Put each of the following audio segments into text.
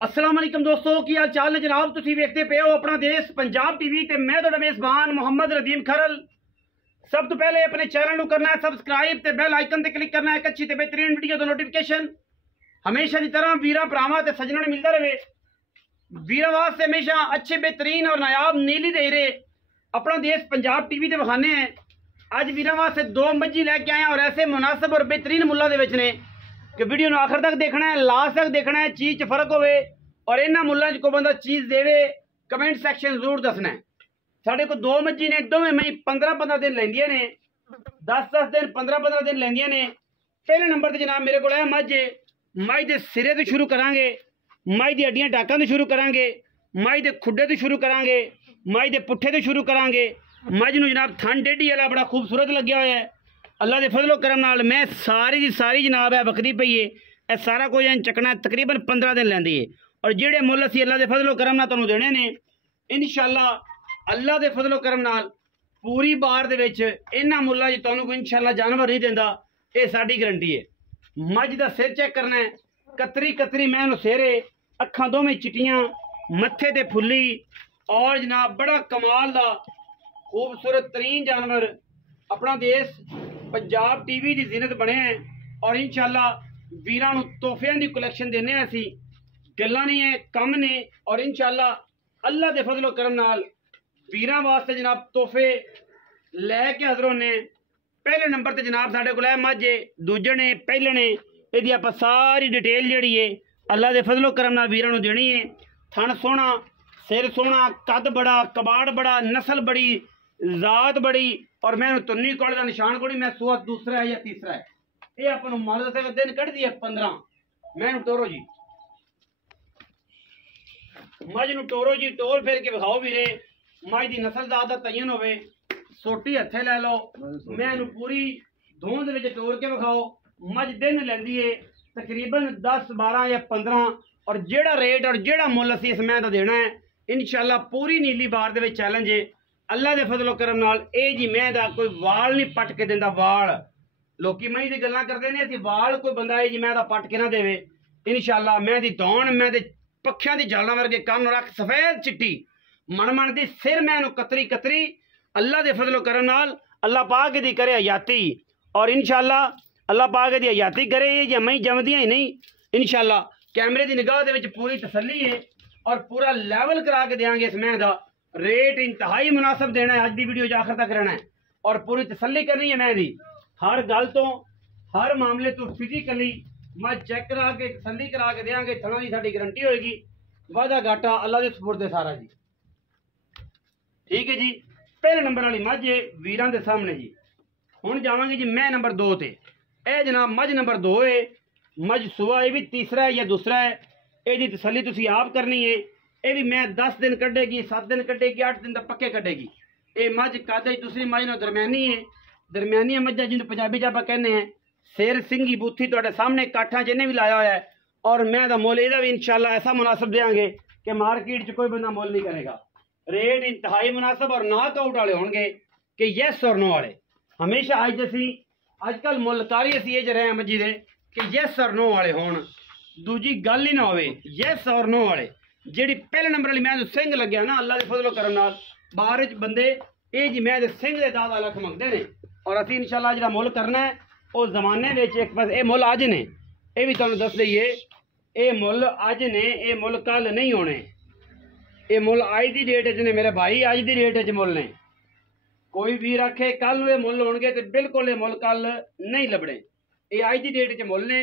अस्सलाम वालेकुम दोस्तों की हाल चाल है जनाब। तुसी वेखते पे हो अपना देश पंजाब टीवी ते मैं तुहाडा मेज़बान मोहम्मद रदीम खरल। सब तो पहले अपने चैनल करना है सबसक्राइब ते बेल आइकन ते क्लिक करना है। एक अच्छी ते बेहतरीन वीडियो दा नोटिफिकेशन हमेशा की तरह वीरा भरावां ते सज्जनां नूं मिलता रहे। वीरां वास्ते हमेशा अच्छे बेहतरीन और नायाब नीली दे रहे अपना देश पंजाब टीवी ते विखाने हैं। अज वीरां वास्ते दो मज्जी लैके आए और ऐसे मुनासिब और बेहतरीन मुल्लां दे विच ने कि वीडियो नूं आखिर तक देखना है, लास्ट तक देखना है। चीज़ च फर्क होवे और इन्हां मुल्लां च कोई बंदा चीज़ देवे कमेंट सैक्शन जरूर दसना है। साढ़े को दो मज्जी ने, दोवें मई 15-15 दिन लैंदियां ने, 10-10 दिन 15-15 दिन लैंदियां ने। पहले नंबर ते जनाब मेरे को है मझ दे सिरे तो शुरू करांगे, मझ दी हड्डियां टाकां तो शुरू करांगे, मझ दे खुड्डे तो शुरू करांगे, मझ दे पुट्ठे तो शुरू करांगे। मझ नूं जनाब थन टेढ़ी वाला बड़ा खूबसूरत लग्या होया है। अल्लाह के फजलो करम नाल मैं सारी दी सारी जनाब है बकरी पई है। यह सारा कुछ चकना तकरीबन 15 दिन लैंदी है और जेड़े मुल असीं अल्लाह के फजलो करम नाल तुहानूं देने ने इंशाअल्लाह अल्लाह के फजलो करम नाल पूरी बार दे विच इन्हां मुल्लां च तुहानूं कोई इंशाअल्लाह जानवर नहीं देंदा। ये साडी गारंटी है। मझ दा सिर चेक करना है, कतरी कतरी मैं सेरे, अखां दोवें चिट्टियां, मत्थे ते फुल्ली और जनाब बड़ा कमाल दा खूबसूरत तरीन जानवर अपना देश पंजाब टीवी की जिनत बने हैं। और इंशाअल्लाह वीरां नूं तोहफियां दी कलैक्शन देने असीं, गल्लां नहीं है कम ने। और इंशाअल्लाह अल्लाह दे फजलो करम नाल वीरां वास्ते जनाब तोहफे लैके हाज़र होने। पहले नंबर ते जनाब साढ़े कोल है मझ, दूजे ने पहले ने इहदी आपां सारी डिटेल जिहड़ी है अल्लाह दे फजलो करम नाल वीरां नूं देनी है। थन सोहना, सिर सोहना, कद बड़ा, कबाड़ बड़ा, नस्ल बड़ी, जात बड़ी और मैं तुन्नी कोड़े का निशान कोड़ी मैं सुआ दूसरा है या तीसरा है। ये अपन मान दसेगा दिन कट दी है 15। मैं टोरो जी मझ नूं टोरो जी टोर फिर के विखाओ वीरे। मझ की नस्ल जात दा तयन होवे, सोटी हथे लै लो, मैं पूरी धोंद विच टोर के विखाओ। मझ दिन लैंदी है तकरीबन 10-12 या 15 और जेड़ा रेट और जेड़ा मुल असीं इस मैं दा देना है इंशाअल्लाह पूरी नीली बार दे विच चैलेंज है। अल्लाह दे फजलो करम नाल ये जी मैं दा कोई वाल नहीं पट के देंदा। वाल लोकी मई दी गल्लां करदे ने, असीं वाल कोई बंदा ये जी मैं दा पट के ना देवे। इंशाअल्लाह मैं दी दौन, मैं दे पक्खियां दी जालां वर्गे कन्न रख, सफेद चिट्टी मन दी सिर मैं कतरी कतरी अल्लाह दे फजलो करम नाल अल्लाह पाक दी करे हयाती। और इंशाअल्लाह अल्लाह पाक दी हयाती करे ये जी मई जमदियां ही नहीं। इंशाअल्लाह कैमरे की निगाह दे विच पूरी तसल्ली है और पूरा लैवल करा के देंगे। इस मैं दा रेट इंतहाई मुनासिब देना है। अज की वीडियो आखिर तक रहना है और पूरी तसल्ली करनी है। मैं दी हर गल तो हर मामले तो फिजिकली मैं चेक करा के तसल्ली करा के देंगे। थना की साडी गारंटी होएगी, वादा घाटा अल्लाह के सपुर्द है सारा जी। ठीक है जी। पहले नंबर वाली मझ वीरां दे सामने जी। हुण जावांगे जी मैं नंबर 2 ते। यह जनाब मझ नंबर 2 है। मझ सुआ ये भी तीसरा है या दूसरा है, यदी तसल्ली तुसी आप करनी है। ये भी मैं 10 दिन कटेगी, 7 दिन कटेगी, 8 दिन तक पक्के कटेगी। ये मझ कादे दूसरी मझ ना दरम्यानी है। दरम्यानी मझा जिन्हें पंजाबी जापा कहने हैं। सिर सिंगी बूथी तुहाडे सामने काठा जिन्हें भी लाया हुआ है। और मैं मुल यदा भी इंशाअल्लाह ऐसा मुनासिब देंगे कि मार्केट च कोई बंदा मुल नहीं करेगा। रेट इंतहाई मुनासिब और नाकआउट वाले होंगे कि यस और नो वाले। हमेशा अज असी अजकल मुलकारी असी ये रहे हैं मजी दे कि यस और नो वाले होन, दूजी गल ही ना हो यस और नो वाले। जी पहले नंबर वाली मैं सिंह लग्या ना अल्लाह के फजलो करम नाल बाहर बंदे ये जी मैं सिंह के दादा लख मंगते हैं और असी इंशाअल्लाह जो मुल करना है उस जमाने में एक पास ये मुल अज ने, ये भी तुहानूं दस दईए ये मुल अज ने, ये मुल कल नहीं होने। ये मुल अज की डेट च ने मेरे भाई, अज की डेट च मुल ने। कोई वीर आखे कल ये मुल होणगे तो बिल्कुल ये मुल कल नहीं लभणे। ये अज की डेट च मुल ने।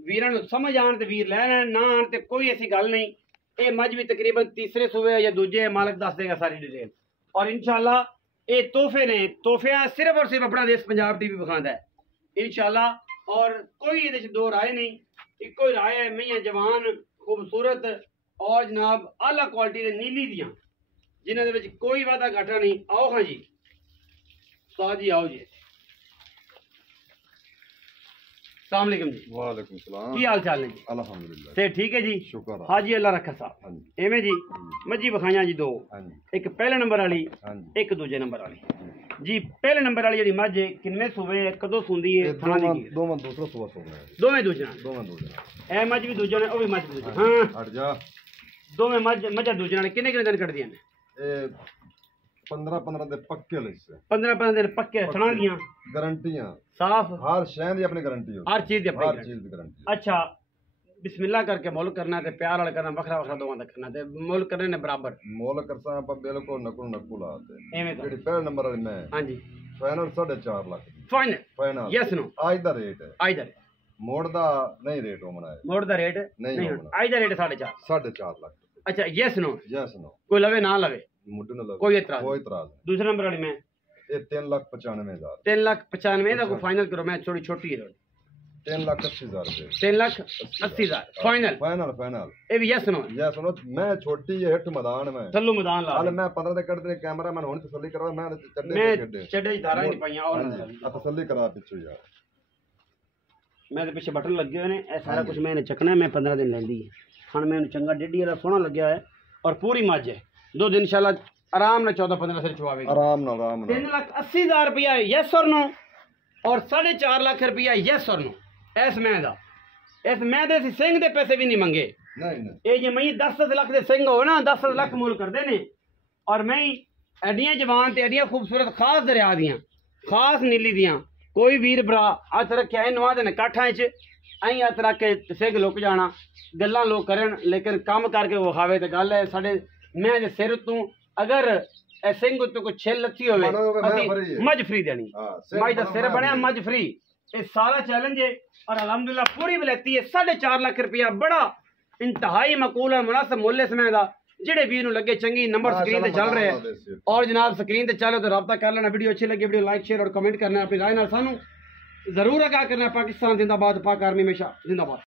वीरां नूं समझ आण ते वीर लैण, ना आण ते कोई ऐसी गल नहीं। ये मझ भी तकरीबन तीसरे सूबे या दूजे मालक दस देगा सारी डिटेल। और इंशाअल्लाह ये तोहफे ने, तोहफियां सिर्फ और सिर्फ अपना देश पंजाब टीवी विखांदा है इंशाअल्लाह। और कोई ये दो राय नहीं, इको ही राय है। मियाँ जवान खूबसूरत और जनाब आला क्वालिटी के नीली दियाँ जिन्होंने कोई वादा घाटा नहीं। आओ हाँ जी साह जी, आओ जी। अस्सलाम वालेकुम जी। वालेकुम सलाम। की हाल चाल है जी? अल्हम्दुलिल्लाह से ठीक है जी। शुक्र है। हाँ जी अल्लाह रखा साहब। एवें जी मझी विखाइयां जी 2, एक पहले नंबर वाली, एक दूजे नंबर वाली। जी पहले नंबर वाली जी मझ किन्ने सूबे है कदों सुंदी है थाना दी दोवां दूसरा सुबह सोना है दोवें दूजना दोवां दूसरा ए मझ भी दूजा ने ओ भी मझ भी दूजा हां हट जा दोवें मझा दूजना ने किन्ने किन्ने दिन कट दियां ने ए 15 दे पक्के लिसे 15 दिन पक्के थाना दियां गारंटियां साफ हर शय दी अपनी गारंटी हो हर चीज दी हर अपनी चीज दी गारंटी अच्छा बिस्मिल्लाह करके मुल करना ते प्यार वाला करना वखरा वखरा दोवां दा करना ते मुल करने ने बराबर मोल करसा आप बिल्कुल नकू लाते एवें तो जेडी पहले नंबर वाली मैं हां जी final 4.5 lakh final final yes no आज दा रेट है आज दा मोड़ दा नहीं रेट होना है मोड़ दा रेट नहीं नहीं होना। आज दा रेट 4.5 4.5 लाख अच्छा यस नो यस नो कोई लवे ना लवे मुद्दे न लगे कोई एतराज कोई इतराज नहीं दूसरे नंबर वाली में ये 3,95,000 3,95,000 का कोई फाइनल करो मैं थोड़ी छोटी है 3,80,000 रुपए 3,80,000 फाइनल फाइनल फाइनल ये भी यस नो ये सुनो मैं छोटी है हिट मैदान में थल्लू मैदान ला हाल मैं 15 दे कट दे कैमरा मैंने हुन तसल्ली करवा मैं चड्डे मैं छड्डे चड्डे दी धारा नहीं पाईया और तसल्ली करा पिछो यार मैं तो पीछे बटन लगे हुए ने ए सारा कुछ मैंने चकना है मैं 15 दिन लेंदी है हन मैंने चंगा डेढ़ी वाला सोना लग्या है और पूरी मज है 2 दिन इंशाल्लाह आराम से 14-15 से चुवावेगी आराम नाल 3,80,000 रुपया यस और नो और 4.5 लाख रुपया यस और नो इस मैं दे सिंह दे पैसे भी नहीं मंगे नहीं नहीं ये जे मैं 10 लाख दे सिंह हो ना 10 लाख मूल करते ने और मैं एडियां जवान ते एडियां खूबसूरत खास दरिया दियां खास नीली दियां कोई वीर भरा हथ रखे नवा दे काठा च अं हथ रख के सिंह लुक जाना गल्लां लोग करन लेकिन काम करके वो खावे ते गल है साडे मैं दे सिर तू अगर सिंह तो कोई छिल लत्ती होवे मज फ्री देनी मज दा सिर बनया मज फ्री ये सारा चैलेंज है और अलहमदुलिल्लाह पूरी वलैती है 4.5 लाख रुपया बड़ा इंतहाई मकूल और मुनासिब मुल्य समय दा जेड़े भी लगे चंगी नंबर स्क्रीन पे चल रहे हैं और जनाब स्क्रीन पे चलो तो रब्ता कर लेना वीडियो अच्छी लगी वीडियो लाइक शेयर और कमेंट करना अपनी राय नाल सानू जरूर आगाह करना पाकिस्तान जिंदाबाद पाक आर्मी हमेशा जिंदाबाद।